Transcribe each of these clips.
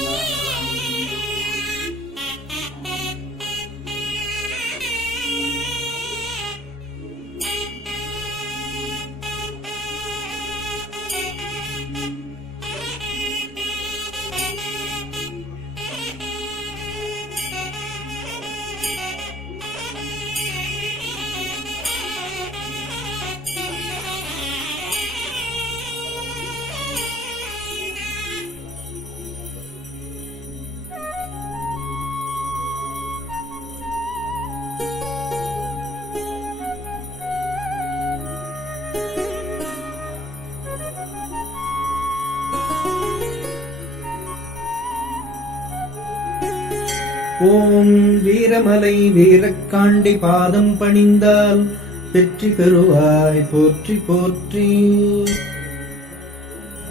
Yeah. ஓம் வீரமலை வீரக்காண்டி பாதம் பணிந்தால் வெற்றி பெறுவாய் போற்றி போற்றி.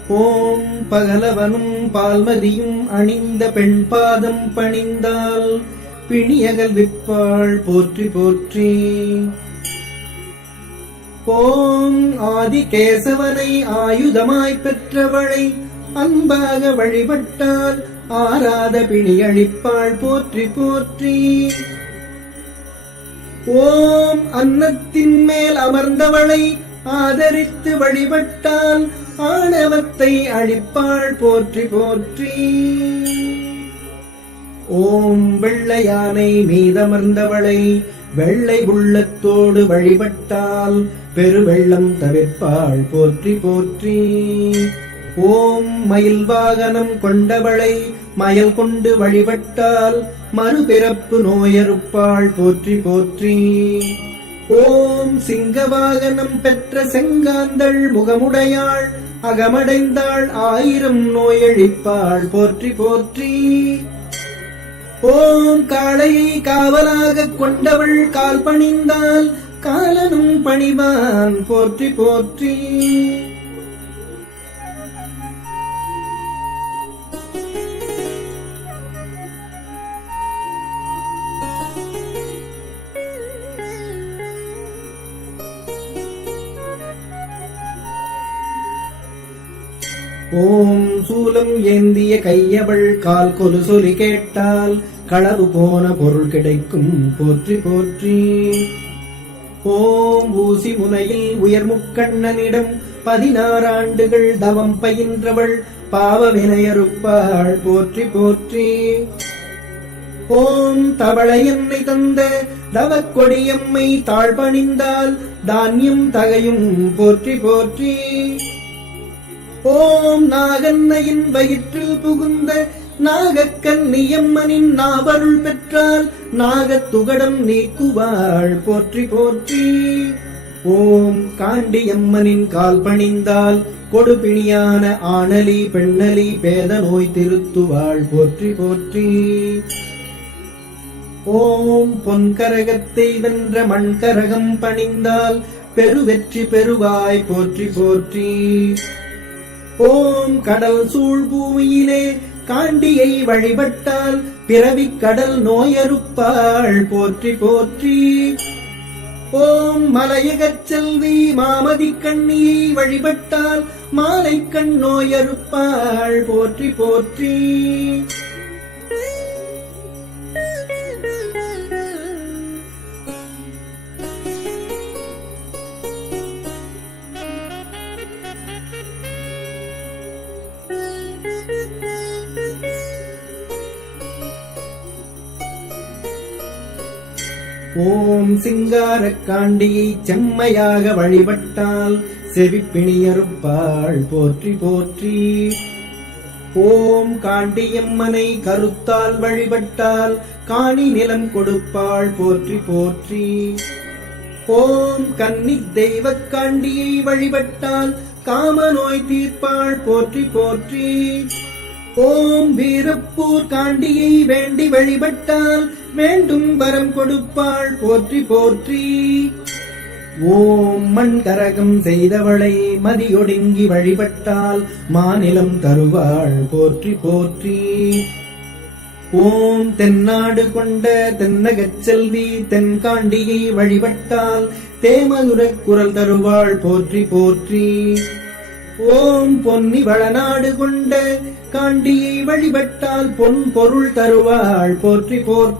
ஓம் பகலவனும் பால்மதியும் அணிந்த பெண் பாதம் பணிந்தால் பிணியகல் விற்பாள் போற்றி போற்றி. ஓம் ஆதி கேசவனை ஆயுதமாய் பெற்றவளை அன்பாக வழிபட்டால் ஆராத பிணியழிப்பாள் போற்றி போற்றி. ஓம் அன்னத்தின் மேல் அமர்ந்தவளை ஆதரித்து வழிபட்டால் ஆணவத்தை அழிப்பாள் போற்றி போற்றி. ஓம் வெள்ளையானை மீதமர்ந்தவளை வெள்ளை உள்ளத்தோடு வழிபட்டால் பெருவெள்ளம் தவிர்ப்பாள் போற்றி போற்றி. ஓம் மயில் வாகனம் கொண்டவளை மயல் கொண்டு வழிபட்டால் மறுபிறப்பு நோயறுப்பாள். போற்றி போற்றி. ஓம் சிங்கவாகனம் பெற்ற செங்காந்தள் முகமுடையாள். அகமடைந்தாள் ஆயிரம் நோயழிப்பாள் போற்றி போற்றி. ஓம் காளையை காவலாக கொண்டவள் கால் பணிந்தால் காலனும் பணிவான். போற்றி போற்றி. ஓம் சூலம் ஏந்திய கையவள் கால் கொலு சொலி கேட்டால் களவு போன பொருள் கிடைக்கும் போற்றி போற்றி. ஓம் ஊசி முனையில் உயர்முக்கண்ணனிடம் பதினாறாண்டுகள் தவம் பயின்றவள் பாவ வினையறுப்பாள் போற்றி போற்றி. ஓம் தவளையம்மை என்னை தந்த தவக்கொடியம்மை தாழ்பணிந்தால் தானியம் தகையும் போற்றி போற்றி. ஓம் நாகன்னையின் வயிற்றில் புகுந்த நாகக்கன்னியம்மனின் நாவருள் பெற்றால் நாகத்துகடம் நீக்குவாள். போற்றி போற்றி. ஓம் காண்டியம்மனின் கால் பணிந்தால் கொடுபிணியான ஆணலி பெண்ணலி பேத நோய் திருத்துவாள். போற்றி போற்றி. ஓம் பொன்கரகத்தை வென்ற மண்கரகம் பணிந்தால் பெருவெற்றி பெருவாய் போற்றி போற்றி. ஓம் கடல் சூழ் பூமியிலே காண்டியை வழிபட்டால் பிறவிக் கடல் நோயறுப்பாள். போற்றி போற்றி. ஓம் மலையகச் செல்வி மாமதி கண்ணியை வழிபட்டால் மாலை கண் நோயறுப்பாள். போற்றி போற்றி. ஓம் சிங்காரக் காண்டியை செம்மையாக வழிபட்டால் செவிப்பிணியறுப்பாள். போற்றி போற்றி. ஓம் காண்டியம்மனை கருத்தால் வழிபட்டால் காணி நிலம் கொடுப்பாள். போற்றி போற்றி. ஓம் கன்னி தெய்வ காண்டியை வழிபட்டால் காம நோய் தீர்ப்பாள். போற்றி போற்றி. ஓம் வீரப்பூர் காண்டியை வேண்டி வழிபட்டால் வேண்டும் வரம் கொடுப்பாள். போற்றி போற்றி. ஓம் மண் கரகம் செய்தவளை மதியொடுங்கி வழிபட்டால் மாநிலம் தருவாள். போற்றி போற்றி. ஓம் தென்னாடு கொண்ட தென்னகச் செல்வி தென்காண்டியை வழிபட்டால் தேமதுரக் குரல் தருவாள். போற்றி போற்றி. ஓம் பொன்னி வளநாடு கொண்ட காண்டியை வழிபட்டால் பொன் பொருள் தருவாள். போற்றி போற்றி.